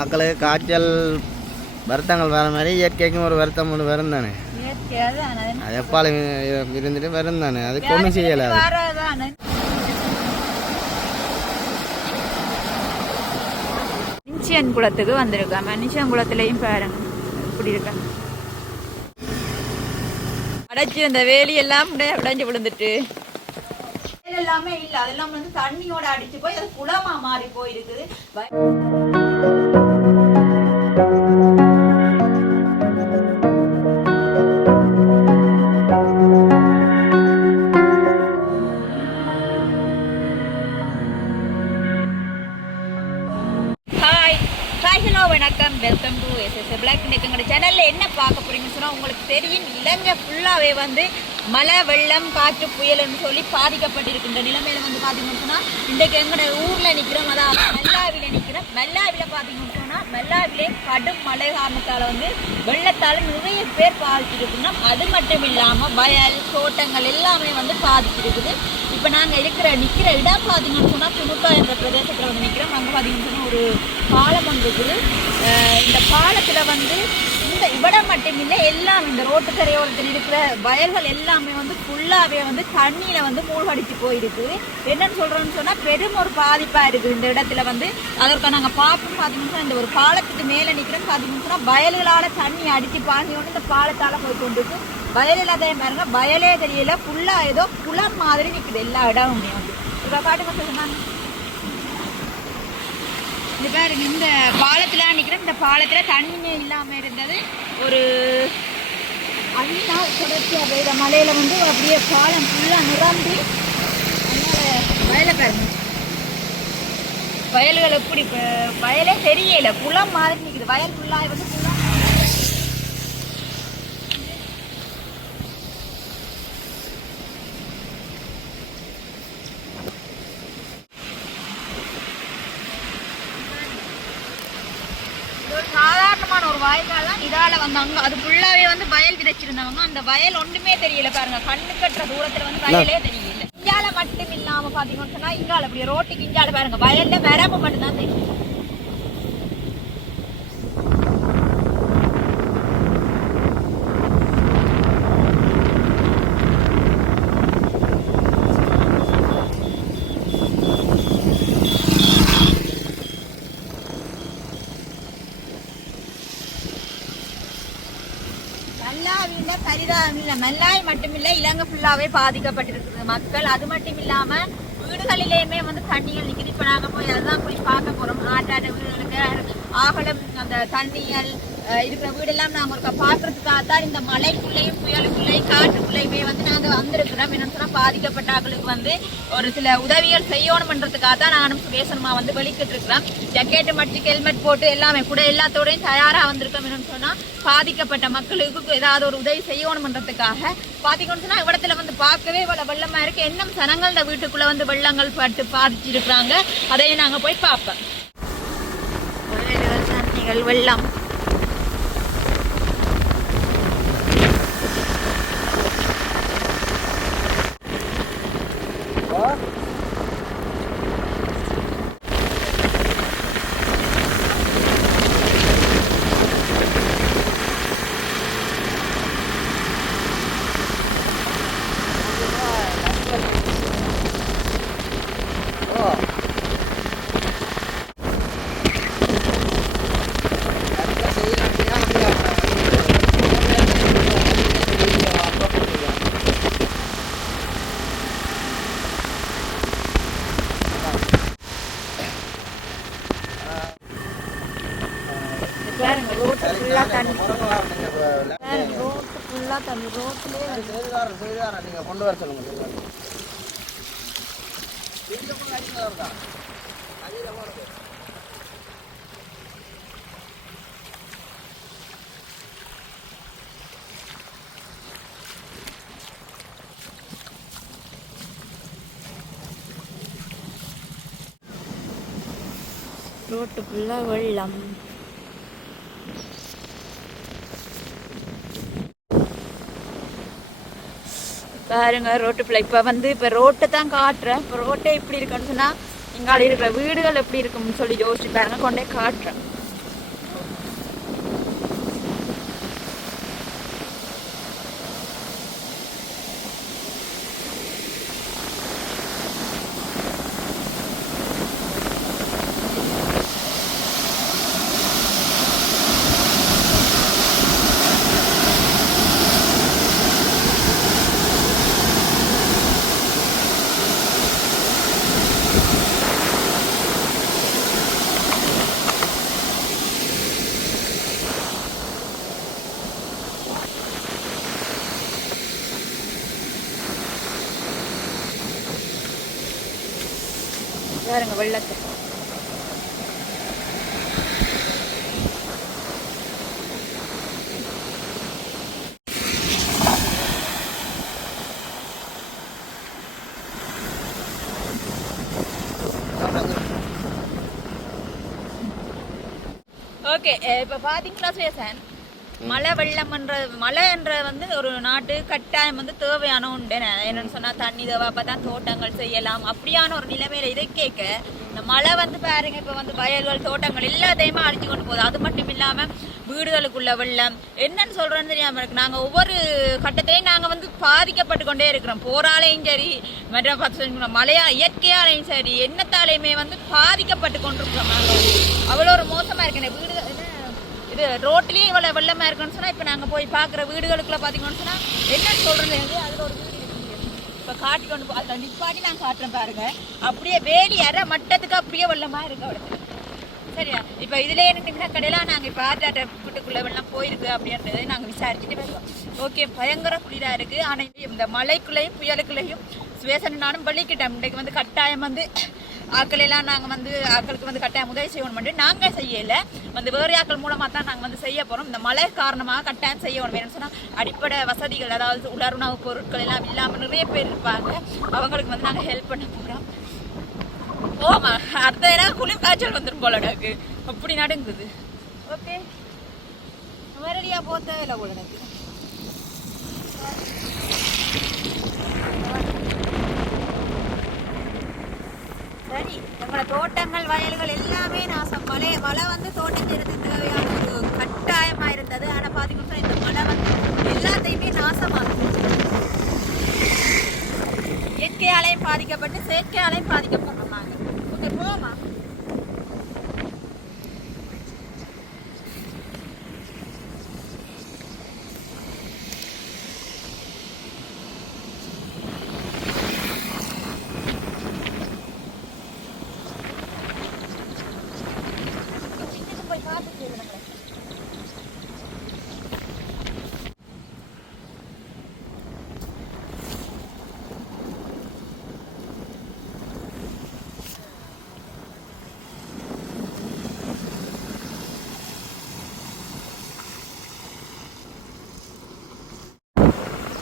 ஆக்களுக்கு காய்ச்சல் வருத்தங்கள் வர மாதிரி இயற்கைக்கும் ஒரு வருத்தம் ஒன்று வரும் தானே? அது எப்பாலும் இருந்துட்டு வரும் தானே? அது ஒன்றும் செய்யலை நிச்சயன் குளத்துக்கு வந்திருக்காங்க. நிச்சயன் குளத்துலயும் பாருங்க. இப்படி இருக்காங்க அடைச்சு அந்த வேலி எல்லாம் அப்படியே உடைஞ்சு விழுந்துட்டு. எல்லாமே இல்ல. அதெல்லாம் வந்து தண்ணியோட அடிச்சு போய் அது குளமா மாறி போயிருக்குது. ஹாய் வணக்கம். வெல்கம் டு பிளாக் இன்னைக்கு எங்களோட சேனலில் என்ன பார்க்க போறீங்கன்னு சொன்னால் உங்களுக்கு தெரியும். இலங்கை ஃபுல்லாகவே வந்து மழை வெள்ளம் காற்று புயல்னு சொல்லி பாதிக்கப்பட்டிருக்கின்ற நிலைமையில வந்து பார்த்தீங்கன்னு சொன்னால் இன்றைக்கு எங்களோட ஊரில் நிற்கிறோம் அதாவது மெல்லாவில நிற்கிறோம் மெல்லாவில பார்த்தீங்கன்னு சொன்னால் மெல்லாவிலே கடும் மழை காரணத்தால் வந்து வெள்ளத்தால் நிறைய பேர் பாதிச்சிருக்குன்னா அது மட்டும் இல்லாமல் வயல் தோட்டங்கள் எல்லாமே வந்து பாதிச்சிருக்குது. இப்போ நாங்கள் இருக்கிற நிற்கிற இடம் பார்த்தீங்கன்னு சொன்னால் துணுக்கா என்ற பிரதேசத்தில் வந்து நிற்கிறோம் அங்கே பார்த்தீங்கன்னு சொன்னால் ஒரு பாலம் ஒன்று இருக்குது. இந்த பாலத்தில் வந்து இந்த இவட மட்டும் இல்லை எல்லாம் இந்த ரோட்டு கரையோரத்தில் இருக்கிற வயல்கள் எல்லாமே வந்து ஃபுல்லாகவே வந்து தண்ணியில் வந்து மூழ்கடிச்சு போயிருக்குது என்னன்னு சொல்கிறோன்னு சொன்னால் பெரும் ஒரு பாதிப்பாக இருக்குது இந்த இடத்துல வந்து. அதற்கு நாங்கள் பார்ப்போம். பார்த்தீங்கன்னா இந்த ஒரு பாலத்துக்கு மேலே நிற்கிறோம் பார்த்தீங்கன்னா வயல்களால் தண்ணி அடித்து பாஞ்சு இந்த பாலத்தால் போய் கொண்டு இருக்கு வயல் அதே பாருங்க வயலே தெரியல. ஃபுல்லாக ஏதோ குளம் மாதிரி நிற்குது எல்லா இடமுமே வந்து. இப்போ காட்டுங்க சொல்லுங்க. இந்த பாருங்க இந்த பாலத்தில் நிக்கிறேன். இந்த பாலத்தில் தண்ணியே இல்லாமல் இருந்தது. ஒரு அஞ்சு நாள் தொடர்ச்சியாக பெய்த மலையில் வந்து அப்படியே பாலம் ஃபுல்லாக நிரம்பி வயலை பாருங்க. வயல்கள் எப்படி இப்ப வயலே தெரியல. குளம் மாதிரி நிற்கிது வயல் ஃபுல்லா வந்து குளம் இது ஒரு சாதாரணமான ஒரு வாய்க்கால் வந்தாங்க அது ஃபுல்லாவே வந்து வயல் விதைச்சிருந்தவங்க. அந்த வயல் ஒண்ணுமே தெரியல பாருங்க. கண்ணு கட்டுற தூரத்துல வந்து வயலே தெரியல. இங்கால மட்டும் இல்லாம பாத்தீங்கன்னு சொன்னா இங்கால அப்படி ரோட்டுக்கு இங்கால பாருங்க. வயல்ல வரப்பு மட்டும் தான் தெரியும். மல்லாவில சரிதான் மல்லாய் மட்டுமில்ல இலங்கை ஃபுல்லாவே பாதிக்கப்பட்டிருக்குது மக்கள். அது மட்டும் இல்லாம வீடுகளிலேயுமே வந்து தண்ணிகள் நிக்குது. இப்ப நாங்க போய் அதுதான் போய் பார்க்க போறோம். ஆட்டாட வீடுகளுக்கு ஆகலம் அந்த தண்ணிகள் இருக்கிற வீடெல்லாம் நாங்க ஒரு பாக்குறதுக்காக தான் இந்த மலைக்குள்ளேயும் புயலுக்குள்ளேயும் காட்டுக்குள்ளேயுமே வந்து நாங்க வந்திருக்கிறோம். என்னன்னு சொன்னால் பாதிக்கப்பட்ட வந்து ஒரு சில உதவிகள் செய்யணும்ன்றதுக்காக தான் நானும் சுவேசனமா வந்து வெளிக்கிட்டு இருக்கிறோம் ஜக்கெட்டு மடிச்சு ஹெல்மெட் போட்டு எல்லாமே கூட எல்லாத்தோடையும் தயாரா வந்திருக்கோம். என்னன்னு சொன்னா பாதிக்கப்பட்ட மக்களுக்கு ஏதாவது ஒரு உதவி செய்யணும்ன்றதுக்காக. பார்த்தீங்கன்னு சொன்னால் இடத்துல வந்து பார்க்கவே இவ்வளோ வெள்ளமாக இருக்கு. இன்னும் சனங்களோட வீட்டுக்குள்ள வந்து வெள்ளங்கள் பட்டு பாதிச்சிருக்கிறாங்க. அதையும் நாங்கள் போய் பார்ப்போம். வெள்ளம். ரோட்டு ஃபுல்லா வெள்ளம். பாருங்க ரோட்டு பிள்ளை. இப்போ வந்து இப்போ ரோட்டை தான் காட்டுறேன். இப்போ ரோட்டே இப்படி இருக்குன்னு சொன்னால் இங்கால இருக்கிற வீடுகள் எப்படி இருக்கும்னு சொல்லி யோசிச்சு பாருங்க கொண்டே காட்டுறேன் பாருங்க வெள்ளத்தை ஓகே இப்போ பார்த்தீங்களா சுயசன்? மழை வெள்ளம்ன்ற மழைன்ற வந்து ஒரு நாட்டு கட்டாயம் வந்து தேவையான உண்டு. என்னன்னு சொன்னா தண்ணி தேவை அப்பதான் தோட்டங்கள் செய்யலாம். அப்படியான ஒரு நிலைமையில இதை கேட்க இந்த மழை வந்து பாருங்க இப்ப வந்து வயல்கள் தோட்டங்கள் எல்லாத்தையுமே அழிச்சு கொண்டு போகுது. அது மட்டும் இல்லாம வீடுகளுக்குள்ள வெள்ளம். என்னன்னு சொல்றேன்னு தெரியாம இருக்கு. நாங்க ஒவ்வொரு கட்டத்திலையும் நாங்க வந்து பாதிக்கப்பட்டு கொண்டே இருக்கிறோம். போராலையும் சரி மற்ற சொல்லுங்க, மழையா இயற்கையாலையும் சரி என்னத்தாலையுமே வந்து பாதிக்கப்பட்டு கொண்டிருக்கிறோம் நாங்க. அவ்வளோ ஒரு மோசமா இருக்கு. வீடு இது ரோட்லேயும் இவ்வளோ வெள்ளமாக இருக்குன்னு சொன்னால் இப்போ நாங்கள் போய் பார்க்குற வீடுகளுக்குள்ளே பார்த்தீங்கன்னு சொன்னால் என்னன்னு சொல்கிறது வந்து ஒரு வீடு இருக்கு. காட்டி கொண்டு போ- அதை நிப்பாட்டி நான் காட்டுறேன் பாருங்கள் அப்படியே வேலி அற மட்டத்துக்கு அப்படியே வெள்ளமாக இருக்கு அவ்வளோ சரியா? இப்போ இதில் என்ன கடையில் நாங்கள் இப்போ ஆர்டாட்ட வீட்டுக்குள்ளே வெள்ளம் போயிருக்கு அப்படின்றத நாங்கள் விசாரிச்சுட்டு வருவோம். ஓகே பயங்கர குளிராக இருக்குது ஆனால் இந்த மலைக்குள்ளேயும் புயலுக்குள்ளேயும் சுவேசன் நானும் இன்றைக்கு வந்து கட்டாயம் வந்து ஆக்களெல்லாம் எல்லாம் வந்து ஆக்களுக்கு வந்து கட்டாயம் உதவி செய்யணும் பண்ணி நாங்கள் செய்யலை. வந்து வேறு ஆக்கள் மூலமாக தான் நாங்கள் வந்து செய்ய போகிறோம் இந்த மழை காரணமாக கட்டாயம் செய்யணும் என்னன்னு சொன்னால் அடிப்படை வசதிகள் அதாவது உலருணவு பொருட்கள் எல்லாம் இல்லாமல் நிறைய பேர் இருப்பாங்க. அவங்களுக்கு வந்து நாங்கள் ஹெல்ப் பண்ண போகிறோம் ஓமா அடுத்த நேரம் குளிர் காய்ச்சல் வந்துடும் போல எனக்கு. அப்படி நடுங்குது ஓகே. மறுபடியாக போக இல்லை போல எனக்கு. சரி நம்மளோட தோட்டங்கள் வயல்கள் எல்லாமே நாசம். மழை மழை வந்து தோட்டத்திற்கு தேவையான ஒரு கட்டாயமாக இருந்தது. ஆனால் பாத்தீங்கன்னா இந்த மழை வந்து எல்லாத்தையுமே நாசமாகுது இயற்கையாலையும் பாதிக்கப்பட்டு செயற்கையாலையும் பாதிக்கப்படுறாங்க ஓகே போமா போய் பார்த்துட்டு நம்மளை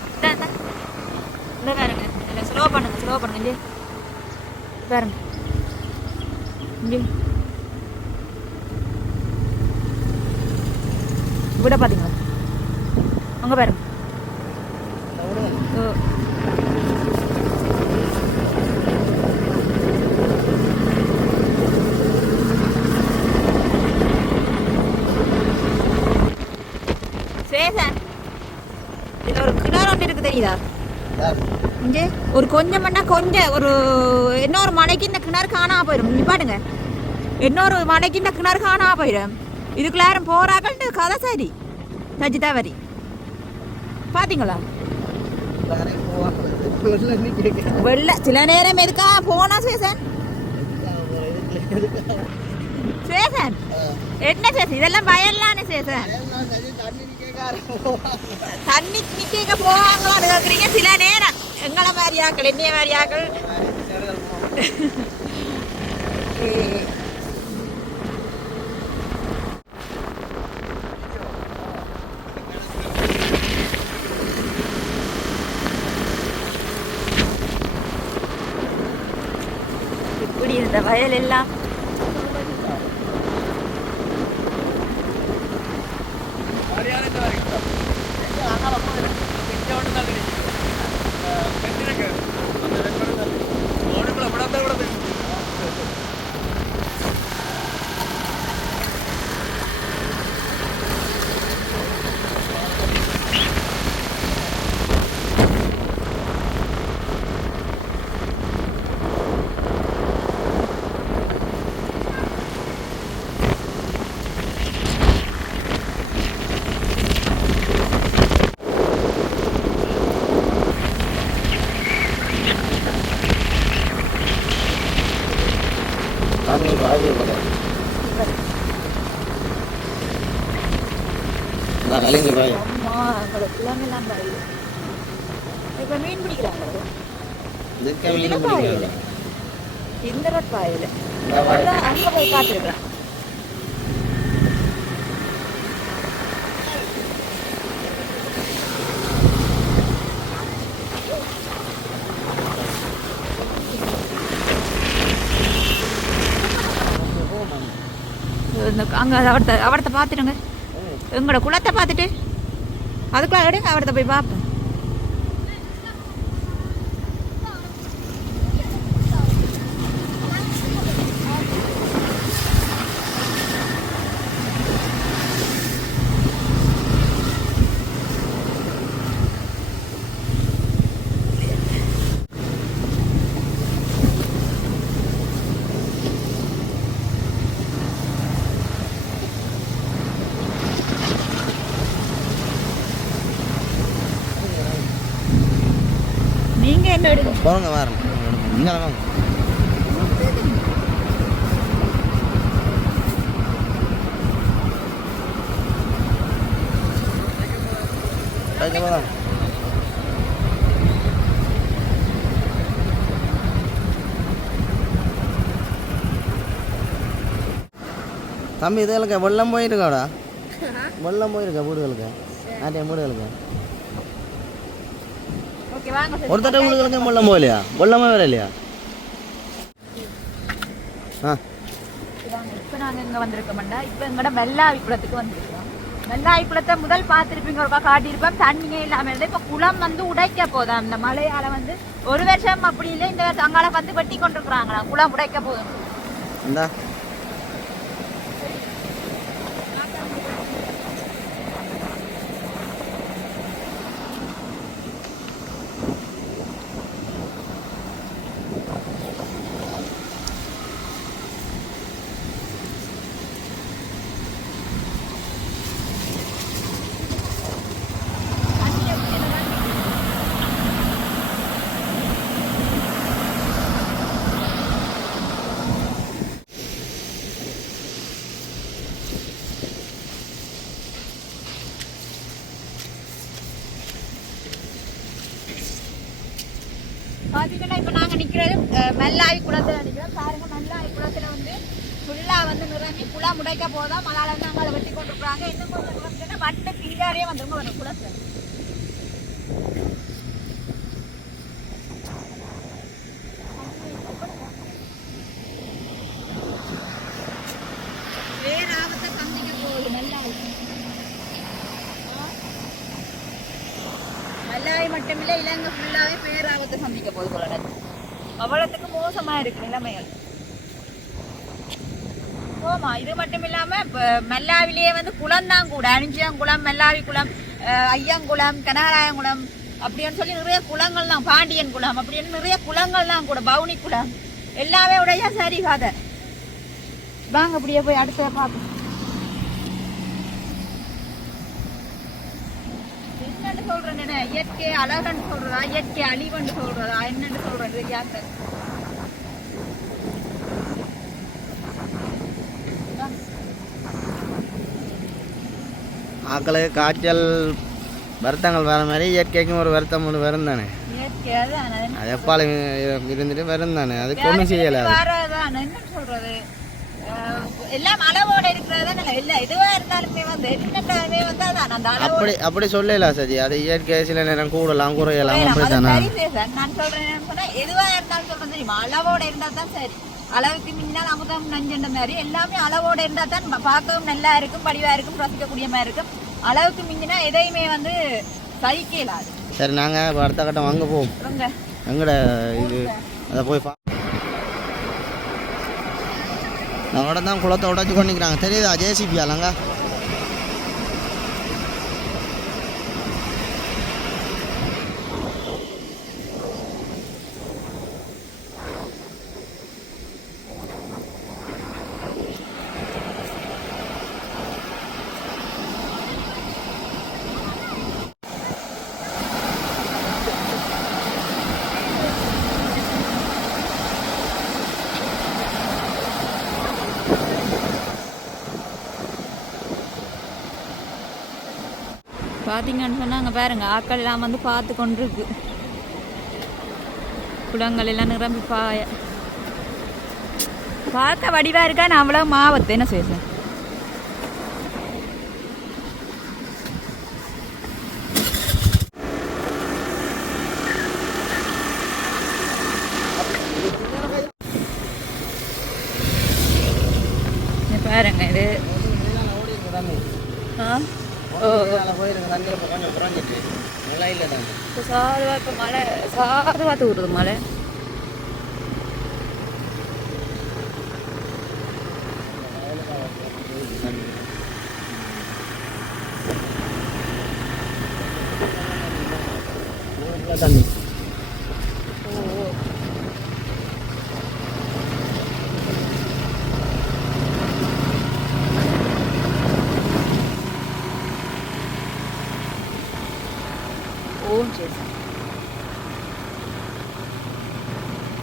இந்தா, இந்தா. இந்த பாருங்க இல்லை ஸ்லோ பண்ணுங்க ஸ்லோ பண்ணுங்க இங்கே பாருங்க இங்கே விட பார்த்தீங்களா அங்கே பாருங்க ஒரு கிணறு ஒன்று இருக்கு தெரியுதா இங்கே ஒரு கொஞ்சம் பண்ணா கொஞ்சம் ஒரு இன்னொரு மலைக்கு இந்த கிணறு காணா போயிடும் நிப்பாட்டுங்க இன்னொரு மலைக்கு இந்த கிணறு காணா போயிடும் இதுக்குள்ளாரும் யாரும் போறாங்கன்ட்டு கதை சரி சஜிதா வரி பாத்தீங்களா வெள்ள சில நேரம் எதுக்கா போனா சேசன் சேசன் என்ன சேசன் இதெல்லாம் வயல்லான சேசன் தண்ணி நிக்க போவாங்களான்னு கேக்குறீங்க சில நேரம் எங்களை மாதிரி ஆக்கள் என்னைய மாதிரி ஆக்கள் இப்படி இருந்த வயல் எல்லாம் கலைஞ்சு போய் அம்மா எங்களோட குளமெல்லாம் பாருங்க இப்போ மீன் பிடிக்கிறாங்க இதுக்கு மீன் பிடிக்கல இந்த பாயில் அங்கே போய் காத்திருக்கிறேன் இந்த அங்கே அவர்த்த அவர்த்த பார்த்துடுங்க. எங்களோட குளத்தை பார்த்துட்டு அதுக்குள்ள எடுங்க அவர்த்த போய் பார்ப்போம் நீங்க என்ன எடுங்க போங்க வரேன் இங்கே வாங்க போகலாம் தம்பி இதுகளுக்கு வெள்ளம் போயிருக்காடா? வெள்ளம் போயிருக்கா வீடுகளுக்கு? நாட்டிய வீடுகளுக்கு? சார். ஒருத்தட்ட வீடுகளுக்கு வெள்ளம் போகலையா? வெள்ளமே வர இல்லையா ஆ. இப்போ நாங்கள் இங்கே வந்திருக்கோம்டா இப்போ எங்கட வெள்ளாவி குளத்துக்கு வந்திருக்கோம். வெள்ளாய்க்குளத்தை முதல் பார்த்துருப்பீங்க ஒருக்கா காட்டியிருப்போம் தண்ணியே இல்லாமல் இருந்தது. இப்போ குளம் வந்து உடைக்க போதும் அந்த மழையால வந்து ஒரு வருஷம் அப்படி இல்லை இந்த வருஷம் அங்கால வந்து வெட்டி கொண்டிருக்கிறாங்களா குளம் உடைக்க போதும் இந்தா பார்த்தீங்கன்னா இப்போ நாங்கள் நிற்கிறது நல்லாய் குளத்தில் அடிக்கிறோம் பாருங்கள் நல்லாய் குளத்தில் வந்து ஃபுல்லாக வந்து நிரம்பி குளம் முடைக்க போதும் மலால வந்து அங்கே வெட்டி கொண்டிருக்கிறாங்க இன்னும் கொஞ்சம் நிரம்பிச்சுன்னா வட்டு பின்னாடியே வந்துருங்க வரும் குளத்தில். வேற சந்திக்க போகுது நல்லாவி நல்லாவி மட்டுமில்லை இலங்கை ஃபுல்லாவே பேராபத்தை சந்திக்க போகுது போல அவ்வளவுக்கு மோசமா இருக்கு நிலைமைகள். போமா இது மட்டும் இல்லாம மெல்லாவிலேயே வந்து குளம் தான் கூட. அணிஞ்சியங்குளம் மெல்லாவி குளம் அஹ், ஐயங்குளம் கனகராயங்குளம் அப்படின்னு சொல்லி நிறைய குளங்கள் தான் பாண்டியன் குளம் அப்படின்னு நிறைய குளங்கள் தான் கூட பவுனி குளம். எல்லாமே உடைய சரி கதை வாங்க அப்படியே போய் அடுத்த பார்ப்போம் என்னன்னு சொல்றேன் என்ன இயற்கை அழகன்னு சொல்றதா? இயற்கை அழிவுன்னு சொல்றதா? என்னன்னு சொல்றது? யாருக்கு ஆக்களுக்கு காய்ச்சல் வருத்தங்கள் வர மாதிரி இயற்கைக்கும் ஒரு வருத்தம் ஒன்று வரும் தானே? அது அது எப்பாலும் இருந்துட்டு வரும் தானே? அதுக்கு ஒன்றும் செய்யலை அது. வரதான் என்னன்னு சொல்றது அஹ் எல்லாம் அளவோட இருக்கிறது தானே. இல்ல எதுவா இருந்தாலுமே வந்து என்னட்டாலுமே வந்து அதான் அந்த அப்படி அப்படி சொல்லலாம் சரி அது இயற்கை சில நேரம் கூடலாம் குறையலாம் அப்படி அது தானே சரி சார். நான் சொல்றேன் சொன்னா எதுவா இருந்தாலும் சொல்றேன் தெரியுமா? அளவோட இருந்தா தான் சரி. அளவுக்கு மிஞ்சினால் அமுதம் நஞ்சண்ட மாதிரி எல்லாமே அளவோட இருந்தா தான் பார்க்கவும் நல்லா இருக்கும் படிவா இருக்கும் ரசிக்கக்கூடிய மாதிரி இருக்கும். அளவுக்கு மிஞ்சினா எதையுமே வந்து சகிக்கலாது. சரி நாங்கள் அடுத்த கட்டம் வாங்க போவோம். எங்கட இது? அதை போய் பா அவட தான் குளத்தை உடச்சி கொண்டிக்கிறாங்க தெரியுதா? ஜேசிபி அலங்க பார்த்தீங்கன்னு சொன்னாங்க பாருங்க ஆட்கள் எல்லாம் வந்து பார்த்து கொண்டிருக்கு. குளங்கள் எல்லாம் நிரம்பி பாய பார்க்க வடிவா இருக்கா? நான் அவ்வளோ மாவத்து என்ன செய்ய பாருங்க இது. ஆ? தண்ணி இப்போ கொஞ்சம் குறைஞ்சிட்டு. நிலம் இல்லை தண்ணி இப்போ சாதுவா இப்போ மழை சாதுவா தூருது மழை ஊருக்குள்ள தண்ணி ஓ சரி ஆக்கள் இருக்கணுமோ ஆ என்ன எல்லாம் தண்ணி இல்லை குளம்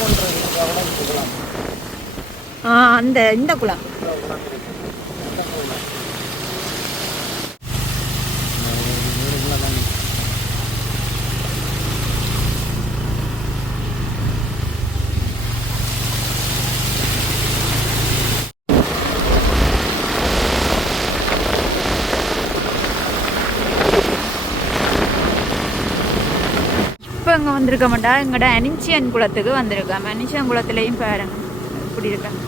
ஒன்று இருக்கு அவ்வளோ குளம் ஆ அந்த இந்த குளம் அங்கே வந்திருக்க மாட்டா. எங்கட அனிச்சியன் குளத்துக்கு வந்திருக்கேன் அனிச்சியன் குளத்துலேயும் பாருங்க. இப்படி இருக்காங்க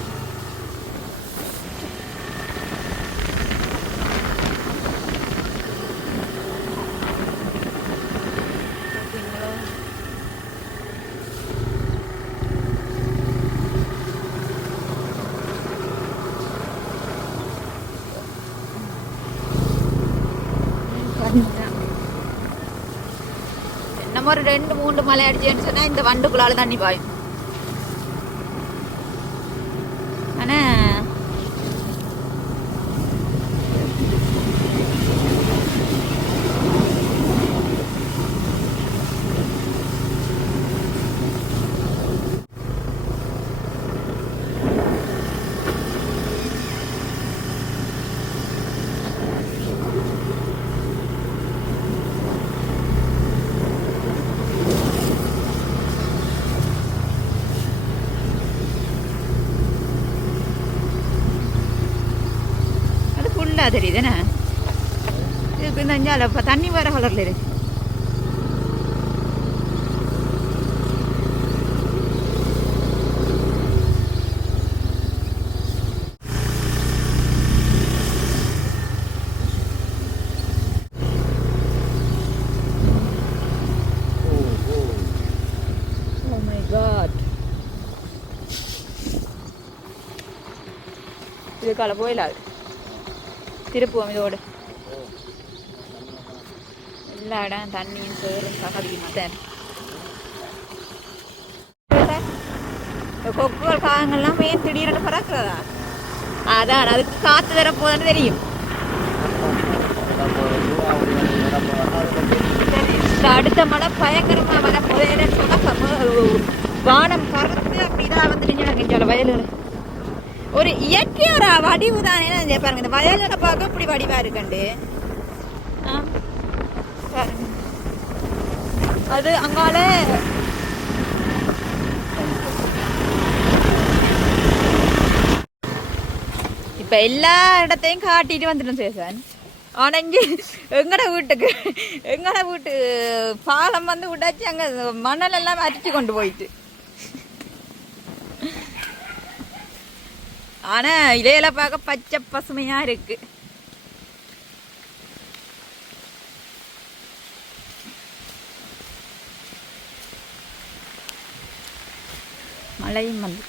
நம்ம ஒரு மழை மலை அடிச்சேன்னு சொன்னா இந்த வண்டுக்குள்ளால தண்ணி பாயும் ஆனா அது ஃபுல்லாக தெரியுதுண்ணே இதுக்கு இந்த அஞ்சால இப்போ தண்ணி வர கலரில் oh இருக்கு ஓ போயிடாது திருப்புவோம் இதோடு. எல்லா இடம் தண்ணியும் சேரும் சகதியுமா தான் கொக்குகள் காகங்கள்லாம் ஏன் திடீர்னு பறக்கிறதா? அதான் அதுக்கு காத்து தர தெரியும். அடுத்த மழை பயங்கரமா வர போதேன்னு சொன்னா வானம் பறந்து அப்படிதான் வந்துட்டு நின்று வயலுக்கு ஒரு இயற்கையோட வடிவு தானே பாருங்க. இந்த வயலுல பார்க்க இப்படி வடிவா இருக்கண்டு. பாருங்க. அது அங்கால இப்ப எல்லா இடத்தையும் காட்டிட்டு வந்துட்டோம் சேசன் ஆனா இங்க எங்கட வீட்டுக்கு எங்கட வீட்டு பாலம் வந்து விட்டாச்சு அங்க மணல் எல்லாம் அரிச்சு கொண்டு போயிட்டு. ஆனா இலையில பார்க்க பச்சை பசுமையா இருக்கு. மழையும் வந்து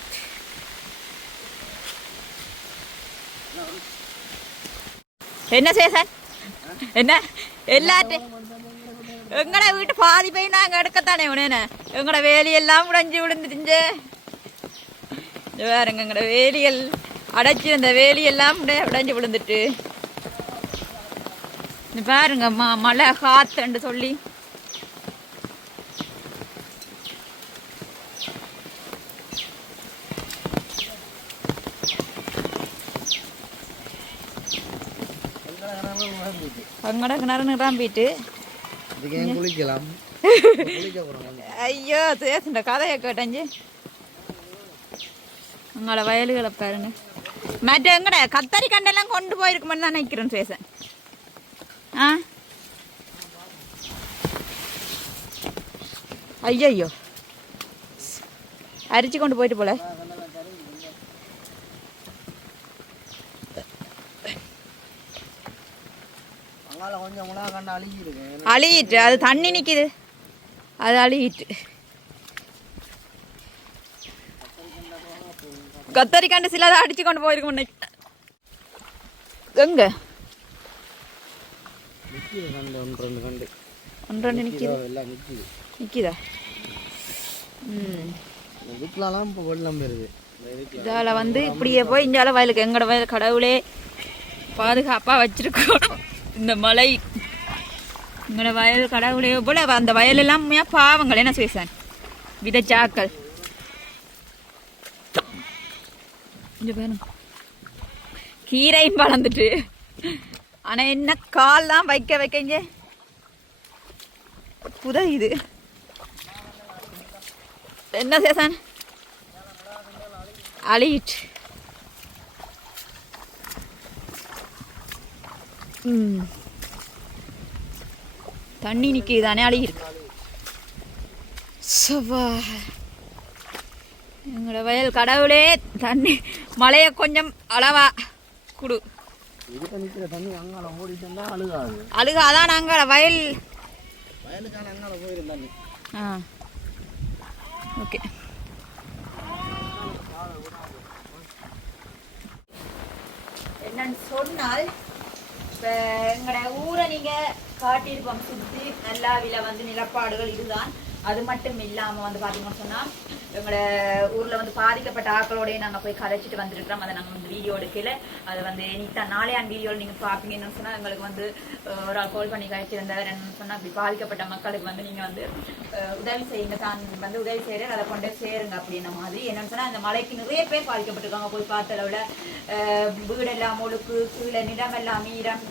என்ன சேசன் என்ன? எல்லாத்தையும் எங்கட வீட்டு பாதி போய் நாங்க எடுக்கத்தானே உடனே எங்கட வேலையெல்லாம் எல்லாம் விழுந்துருஞ்சு இது பாருங்க எங்கட வேலிகள். அடைச்சி இந்த வேலியெல்லாம் உடைஞ்சு விழுந்துட்டு. இது பாருங்க ம மழை காத்துன்னு சொல்லி. அங்கட கிணறு நிரம்பிட்டு ஐயோ சேசுண்ட கதையை கேட்டஞ்சு உங்களோட வயல்களை பாருங்க. மற்ற எங்கட? கத்தரி கண்டெல்லாம் கொண்டு போயிருக்குமென்னு தான் நினைக்கிறேன் சேசன். ஆ? ஐயோ அரிச்சு கொண்டு போயிட்டு போல. அங்கால கொஞ்சம் மிளகா கண்டு அழுகி இருக்கு அழியிட்டு அது தண்ணி நிக்குது. அது அழியிட்டு கத்தரிக்காண்டு சில அடிச்சு கொண்டு போயிருக்கும். எங்க? ஒன்று நிற்கிது ம். வீட்டிலலாம் இப்போ வெள்ளம் வருது இந்த இதுக்கு இதால வந்து இப்படியே போய் இந்தியால வயலுக்கு எங்கட வயல் கடவுளே பாதுகாப்பா வச்சிருக்கோம். இந்த மலை. எங்கட வயல் கடவுளே போல அந்த வயல் எல்லாம் உண்மையா பாவங்கள். என்ன சேசன் விதைச்சாக்கள். இங்கே வேணும். கீரையும் வளர்ந்துட்டு. ஆனா என்ன கால்லாம் வைக்க வைக்கங்க? புதையுது என்ன சேசன்? அழியிட்டு ம். தண்ணி நிற்கிது தானே அழியிருக்கு. சவா. எங்களோட வயல் கடவுளே தண்ணி மழையை கொஞ்சம் அளவா குடு. அழுகாதான் நாங்கள்? வயல். ஆ. ஓகே. என்னன்னு சொன்னால் இப்போ எங்களோட ஊரை நீங்கள் காட்டியிருப்போம் சுற்றி நல்லாவில வந்து நிலப்பாடுகள் இதுதான். அது மட்டும் இல்லாமல் வந்து பார்த்தீங்கன்னு சொன்னால் எங்களோட ஊரில் வந்து பாதிக்கப்பட்ட ஆக்களோடய நாங்கள் போய் கதைச்சிட்டு வந்துருக்கிறோம். அதை நாங்கள் வந்து வீடியோ எடுக்கல. அதை வந்து நீட்டா நாளையான் வீடியோவில் நீங்கள் பார்ப்பீங்கன்னு சொன்னால் எங்களுக்கு வந்து ஒரு ஆள் கால் பண்ணி கழிச்சிருந்தவர் என்ன சொன்னால் அப்படி பாதிக்கப்பட்ட மக்களுக்கு வந்து நீங்கள் வந்து அஹ், உதவி செய்யுங்க தான் வந்து உதவி செய்கிறேன் அதை கொண்டு சேருங்க அப்படின்ன மாதிரி. என்னன்னு சொன்னால் இந்த மலைக்கு நிறைய பேர் பாதிக்கப்பட்டிருக்காங்க. போய் பார்த்த அளவில் அஹ், வீடெல்லாம் முழுக்கு கீழே நிலம் எல்லாம் ஈரம்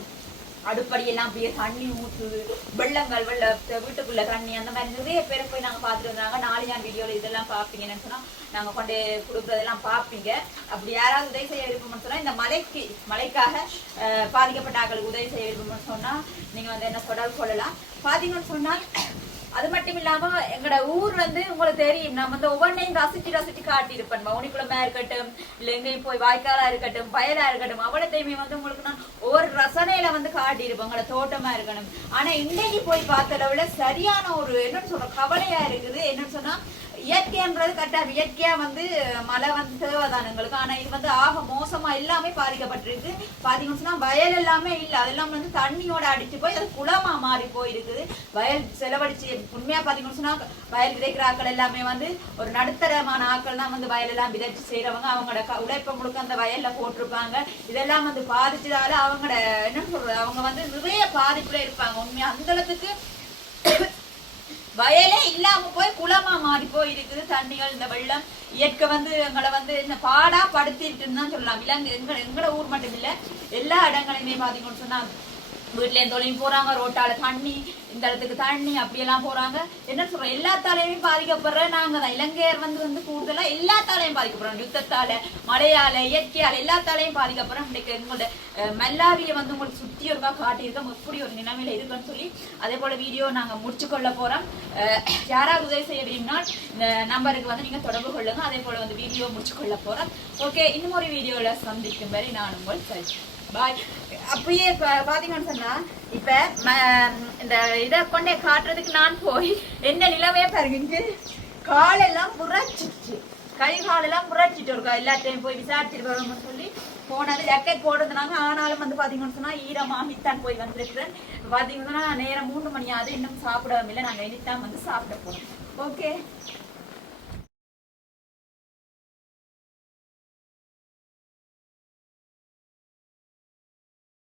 அடுப்படியெல்லாம் அப்படியே தண்ணி ஊற்றுது வெள்ளங்கள் வெள்ள வீட்டுக்குள்ள தண்ணி அந்த மாதிரி நிறைய பேரை போய் நாங்கள் பார்த்துட்டு வந்தாங்க. நாளையான் வீடியோவில் இதெல்லாம் பார்ப்பீங்கன்னு சொன்னால் நாங்கள் கொண்டு கொடுக்குறதெல்லாம் பார்ப்பீங்க. அப்படி யாராவது உதவி செய்ய விருப்பம்னு சொன்னால் இந்த மலைக்கு மலைக்காக அஹ், பாதிக்கப்பட்ட ஆக்களுக்கு உதவி செய்ய விருப்பம்னு சொன்னால் நீங்கள் வந்து என்ன தொடர்பு கொள்ளலாம் பார்த்தீங்கன்னு சொன்னால் அது மட்டும் இல்லாம எங்கட ஊர் வந்து உங்களுக்கு தெரியும் நான் வந்து ஒவ்வொன்றையும் ரசிச்சு ரசிச்சு காட்டியிருப்பேன். மௌனிக்குளமா இருக்கட்டும் இல்ல எங்கேயும் போய் வாய்க்காலா இருக்கட்டும் வயலா இருக்கட்டும் அவ்வளோத்தையுமே வந்து உங்களுக்கு நான் ஒவ்வொரு ரசனையில வந்து காட்டியிருப்பேன். உங்களோட தோட்டமா இருக்கணும். ஆனா இன்னைக்கு போய் பார்த்த அளவுல சரியான ஒரு என்னன்னு சொல்ற கவலையா இருக்குது. என்னன்னு சொன்னா இயற்கைன்றது கரெக்டா இயற்கையா வந்து மழை வந்து தேவைதான் எங்களுக்கு. ஆனா இது வந்து ஆக மோசமா எல்லாமே பாதிக்கப்பட்டிருக்கு. பாத்தீங்கன்னா வயல் எல்லாமே இல்ல. அதெல்லாம் வந்து தண்ணியோட அடிச்சு போய் அது குளமா மாறி போயிருக்குது. வயல் செலவழிச்சு உண்மையா பாத்தீங்கன்னா வயல் விதைக்கிற ஆக்கள் எல்லாமே வந்து ஒரு நடுத்தரமான ஆக்கள் தான் வந்து வயல் எல்லாம் விதைச்சு செய்யறவங்க அவங்களோட க- உழைப்பை முழுக்க அந்த வயல்ல போட்டிருப்பாங்க. இதெல்லாம் வந்து பாதிச்சதால அவங்களோட என்ன சொல்றது அவங்க வந்து நிறைய பாதிப்புல இருப்பாங்க. உண்மையா அந்த அளவுக்கு வயலே இல்லாம போய் குளமா மாறி போய் இருக்குது தண்ணிகள் இந்த வெள்ளம். இயற்கை வந்து எங்களை வந்து இந்த பாடா படுத்திட்டுன்னு தான் சொல்லலாம். இலங்கை எங்க எங்களோட ஊர் மட்டும் இல்ல எல்லா இடங்களையுமே பாத்தீங்கன்னு சொன்னா வீட்டுல தொழில் போறாங்க ரோட்டால தண்ணி இந்த இடத்துக்கு தண்ணி அப்படியெல்லாம் போறாங்க. என்ன சொல்றோம் எல்லாத்தாலையுமே பாதிக்கப்படுற நாங்க தான் இலங்கையர் வந்து வந்து கூடுதலா எல்லாத்தாலையும் பாதிக்கப்படுறோம் யுத்தத்தால மழையால இயற்கையால எல்லாத்தாலையும் பாதிக்கப்படுறோம் இன்னைக்கு எங்களோட அஹ், மல்லாவிய வந்து உங்களுக்கு சுத்தி ஒருக்கா காட்டியிருக்கோம். எப்படி ஒரு நிலைமையில இருக்குன்னு சொல்லி அதே போல வீடியோ நாங்க முடிச்சு கொள்ள போறோம் யாராவது உதவி செய்ய விரும்பினால் இந்த நம்பருக்கு வந்து நீங்க தொடர்பு கொள்ளுங்க. அதே போல வந்து வீடியோ முடிச்சு கொள்ள போறோம். ஓகே இன்னும் ஒரு வீடியோல சந்திக்கும் வரை நான் உங்கள் சரி பாய் அப்படியே பார்த்தீங்கன்னு பாத்தீங்கன்னு சொன்னா இப்ப இந்த இதை கொண்டே காட்டுறதுக்கு நான் போய் என்ன நிலவே பாருங்க இங்க காலெல்லாம் புரட்சிச்சு. கை காலெல்லாம் புரட்சிட்டு இருக்கா எல்லாத்தையும் போய் விசாரிச்சுட்டு வரோம்னு சொல்லி போனது ஜக்கெட் போடுறதுனாங்க. ஆனாலும் வந்து பாத்தீங்கன்னு சொன்னா ஈரமாகித்தான் போய் வந்திருக்கிறேன் பாத்தீங்கன்னா நேரம் மூணு மணி ஆகுது இன்னும் சாப்பிடவும் இல்லை. நாங்க இனித்தான் வந்து சாப்பிட போறோம். ஓகே